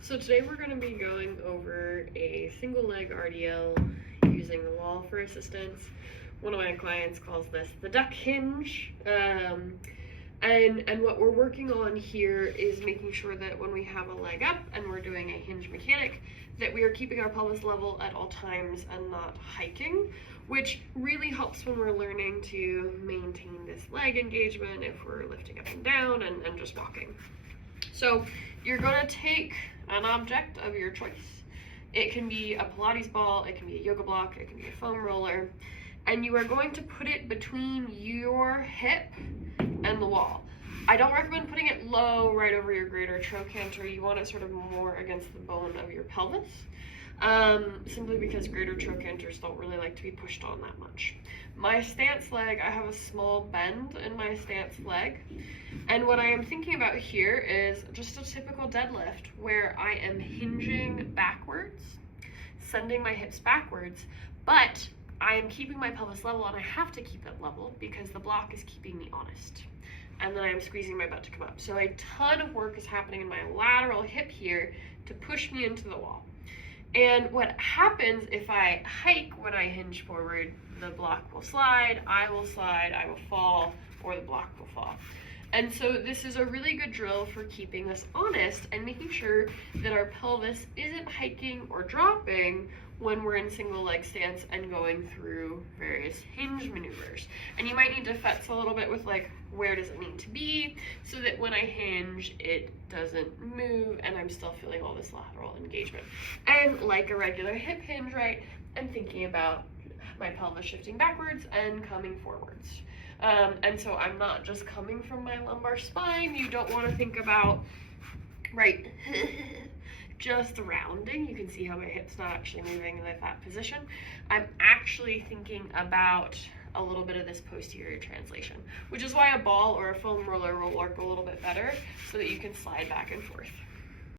So today we're going to be going over a single leg RDL using the wall for assistance. One of my clients calls this the duck hinge. And what we're working on here is making sure that when we have a leg up and we're doing a hinge mechanic, that we are keeping our pelvis level at all times and not hiking, which really helps when we're learning to maintain this leg engagement if we're lifting up and down and just walking. So you're going to take an object of your choice. It can be a Pilates ball, it can be a yoga block, it can be a foam roller, and you are going to put it between your hip and the wall. I don't recommend putting it low right over your greater trochanter. You want it sort of more against the bone of your pelvis, simply because greater trochanters don't really like to be pushed on that much. My stance leg, I have a small bend in my stance leg, and what I am thinking about here is just a typical deadlift where I am hinging backwards, sending my hips backwards, but I am keeping my pelvis level, and I have to keep it level because the block is keeping me honest. And then I'm squeezing my butt to come up. So a ton of work is happening in my lateral hip here to push me into the wall. And what happens if I hike when I hinge forward, the block will slide, I will fall, or the block will fall. And so this is a really good drill for keeping us honest and making sure that our pelvis isn't hiking or dropping when we're in single leg stance and going through various hinge maneuvers. And you might need to futz a little bit with like, where does it need to be so that when I hinge, it doesn't move and I'm still feeling all this lateral engagement. And like a regular hip hinge, right, I'm thinking about my pelvis shifting backwards and coming forwards. And so I'm not just coming from my lumbar spine. You don't want to think about, right, just rounding. You can see how my hip's not actually moving in that position. I'm actually thinking about a little bit of this posterior translation, which is why a ball or a foam roller will work a little bit better so that you can slide back and forth.